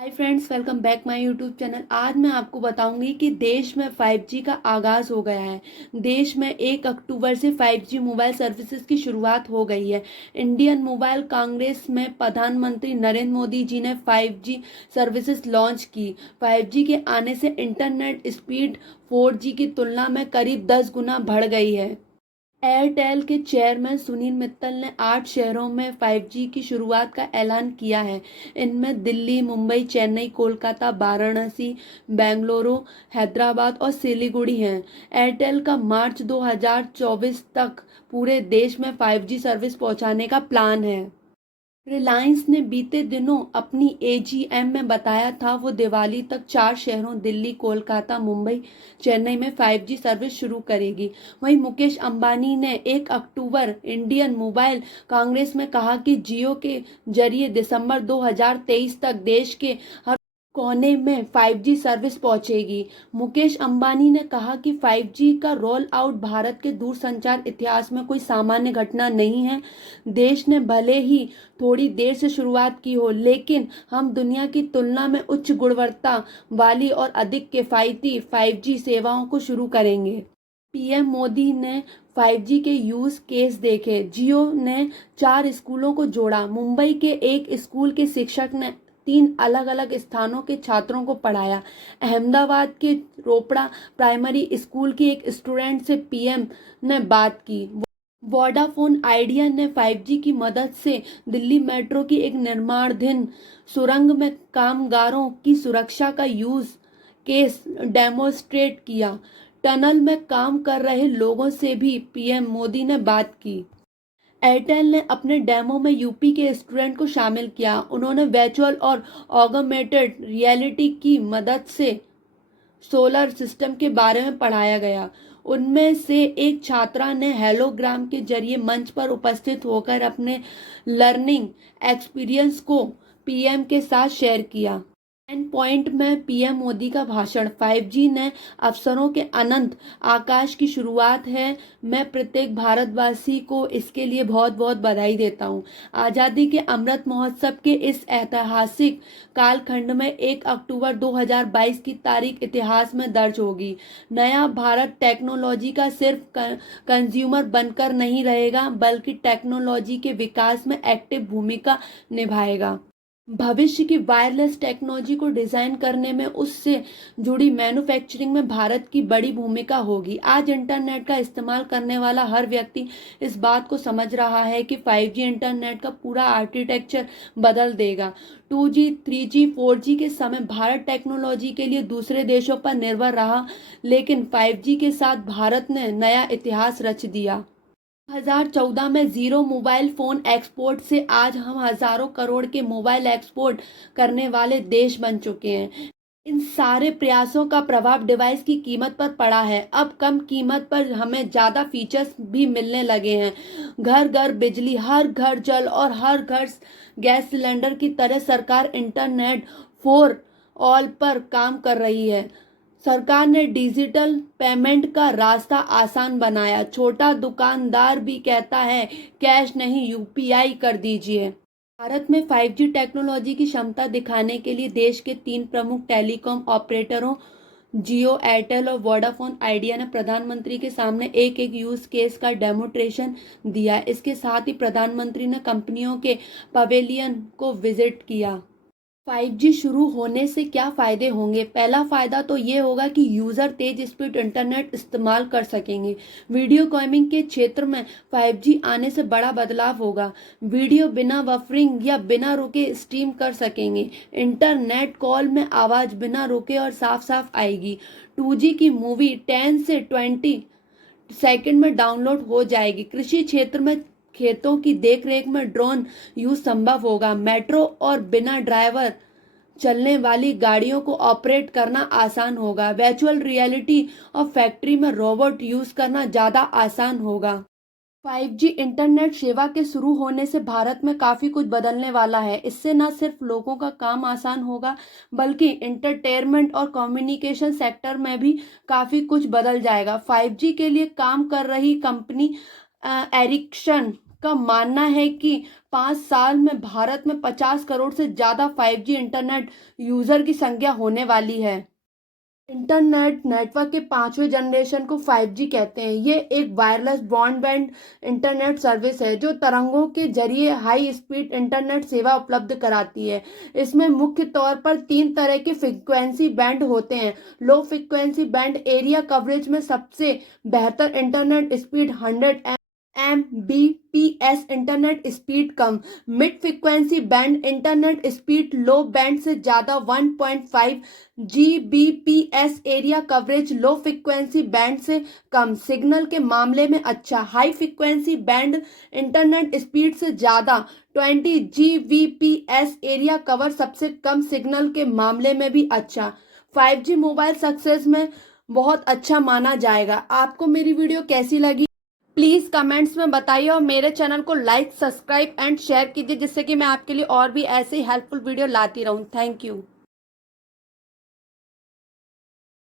Hi friends, welcome back my YouTube channel. आज मैं आपको बताऊंगी कि देश में 5G का आगाज़ हो गया है। देश में 1 अक्टूबर से 5G मोबाइल सर्विसेज की शुरुआत हो गई है। इंडियन मोबाइल कांग्रेस में प्रधानमंत्री नरेंद्र मोदी जी ने 5G सर्विसेज लॉन्च की। 5G के आने से इंटरनेट स्पीड 4G की तुलना में करीब 10 गुना बढ़ गई है। एयरटेल के चेयरमैन सुनील मित्तल ने 8 शहरों में 5G की शुरुआत का ऐलान किया है। इनमें दिल्ली, मुंबई, चेन्नई, कोलकाता, वाराणसी, बेंगलुरु, हैदराबाद और सिलीगुड़ी हैं। एयरटेल का मार्च 2024 तक पूरे देश में 5G सर्विस पहुंचाने का प्लान है। रिलायंस ने बीते दिनों अपनी एजीएम में बताया था वो दिवाली तक 4 शहरों दिल्ली, कोलकाता, मुंबई, चेन्नई में 5G सर्विस शुरू करेगी। वहीं मुकेश अंबानी ने 1 अक्टूबर इंडियन मोबाइल कांग्रेस में कहा कि जियो के जरिए दिसंबर 2023 तक देश के हर कोने में 5G सर्विस पहुंचेगी। मुकेश अंबानी ने कहा कि 5G का रोल आउट भारत के दूरसंचार इतिहास में कोई सामान्य घटना नहीं है। देश ने भले ही थोड़ी देर से शुरुआत की हो, लेकिन हम दुनिया की तुलना में उच्च गुणवत्ता वाली और अधिक किफायती 5G सेवाओं को शुरू करेंगे। पीएम मोदी ने 5G के यूज केस देखे। जियो ने 4 स्कूलों को जोड़ा। मुंबई के एक स्कूल के शिक्षक ने 3 अलग अलग स्थानों के छात्रों को पढ़ाया। अहमदाबाद के रोपड़ा प्राइमरी स्कूल की एक स्टूडेंट से पीएम ने बात की। वोडाफोन आइडिया ने 5G की मदद से दिल्ली मेट्रो की एक निर्माणाधीन सुरंग में कामगारों की सुरक्षा का यूज केस डेमोन्स्ट्रेट किया। टनल में काम कर रहे लोगों से भी पीएम मोदी ने बात की। एयरटेल ने अपने डेमो में यूपी के स्टूडेंट को शामिल किया। उन्होंने वर्चुअल और ऑगमेंटेड रियलिटी की मदद से सोलर सिस्टम के बारे में पढ़ाया गया। उनमें से एक छात्रा ने हेलोग्राम के जरिए मंच पर उपस्थित होकर अपने लर्निंग एक्सपीरियंस को पीएम के साथ शेयर किया। एंड पॉइंट में पीएम मोदी का भाषण। 5G ने अवसरों के अनंत आकाश की शुरुआत है। मैं प्रत्येक भारतवासी को इसके लिए बहुत बहुत बधाई देता हूँ। आज़ादी के अमृत महोत्सव के इस ऐतिहासिक कालखंड में 1 अक्टूबर 2022 की तारीख इतिहास में दर्ज होगी। नया भारत टेक्नोलॉजी का सिर्फ कंज्यूमर बनकर नहीं रहेगा, बल्कि टेक्नोलॉजी के विकास में एक्टिव भूमिका निभाएगा। भविष्य की वायरलेस टेक्नोलॉजी को डिजाइन करने में उससे जुड़ी मैन्युफैक्चरिंग में भारत की बड़ी भूमिका होगी। आज इंटरनेट का इस्तेमाल करने वाला हर व्यक्ति इस बात को समझ रहा है कि 5G इंटरनेट का पूरा आर्किटेक्चर बदल देगा। 2G, 3G, 4G के समय भारत टेक्नोलॉजी के लिए दूसरे देशों पर निर्भर रहा, लेकिन 5G के साथ भारत ने नया इतिहास रच दिया। 2014 में जीरो मोबाइल फोन एक्सपोर्ट से आज हम हजारों करोड़ के मोबाइल एक्सपोर्ट करने वाले देश बन चुके हैं। इन सारे प्रयासों का प्रभाव डिवाइस की कीमत पर पड़ा है। अब कम कीमत पर हमें ज्यादा फीचर्स भी मिलने लगे हैं। घर घर बिजली, हर घर जल और हर घर गैस सिलेंडर की तरह सरकार इंटरनेट फॉर ऑल पर काम कर रही है। सरकार ने डिजिटल पेमेंट का रास्ता आसान बनाया। छोटा दुकानदार भी कहता है कैश नहीं, यूपीआई कर दीजिए। भारत में 5G टेक्नोलॉजी की क्षमता दिखाने के लिए देश के 3 प्रमुख टेलीकॉम ऑपरेटरों जियो, एयरटेल और वोडाफोन आइडिया ने प्रधानमंत्री के सामने एक एक यूज केस का डेमोन्स्ट्रेशन दिया। इसके साथ ही प्रधानमंत्री ने कंपनियों के पवेलियन को विजिट किया। 5G शुरू होने से क्या फायदे होंगे? पहला फायदा तो ये होगा कि यूजर तेज स्पीड इंटरनेट इस्तेमाल कर सकेंगे। वीडियो कॉलिंग के क्षेत्र में 5G आने से बड़ा बदलाव होगा। वीडियो बिना बफरिंग या बिना रुके स्ट्रीम कर सकेंगे। इंटरनेट कॉल में आवाज बिना रुके और साफ साफ आएगी। 2G की मूवी 10 से 20 सेकंड में डाउनलोड हो जाएगी। कृषि क्षेत्र में खेतों की देखरेख में ड्रोन यूज संभव होगा। मेट्रो और बिना ड्राइवर चलने वाली गाड़ियों को ऑपरेट करना आसान होगा। वर्चुअल रियलिटी और फैक्ट्री में रोबोट यूज करना ज्यादा आसान होगा। 5G इंटरनेट सेवा के शुरू होने से भारत में काफी कुछ बदलने वाला है। इससे न सिर्फ लोगों का काम आसान होगा, बल्कि इंटरटेनमेंट और कम्युनिकेशन सेक्टर में भी काफी कुछ बदल जाएगा। 5G के लिए काम कर रही कंपनी एरिक्सन का मानना है कि 5 साल में भारत में 50 करोड़ से ज़्यादा 5G इंटरनेट यूज़र की संख्या होने वाली है। इंटरनेट नेटवर्क के 5वें जनरेशन को 5G कहते हैं। ये एक वायरलेस ब्रॉडबैंड इंटरनेट सर्विस है जो तरंगों के जरिए हाई स्पीड इंटरनेट सेवा उपलब्ध कराती है। इसमें मुख्य तौर पर 3 तरह के फ्रीक्वेंसी बैंड होते हैं। Low frequency band area coverage में सबसे बेहतर internet speed 100 Mbps internet speed कम। Mid frequency band internet speed low band से ज़्यादा 1.5 Gbps area coverage low frequency band से कम सिग्नल के मामले में अच्छा। High frequency band internet speed से ज़्यादा 20 Gbps एरिया कवर सबसे कम सिग्नल के मामले में भी अच्छा। 5G मोबाइल सक्सेस में बहुत अच्छा माना जाएगा। आपको मेरी वीडियो कैसी लगी प्लीज़ कमेंट्स में बताइए और मेरे चैनल को लाइक सब्सक्राइब एंड शेयर कीजिए जिससे कि मैं आपके लिए और भी ऐसे ही हेल्पफुल वीडियो लाती रहूं। Thank you.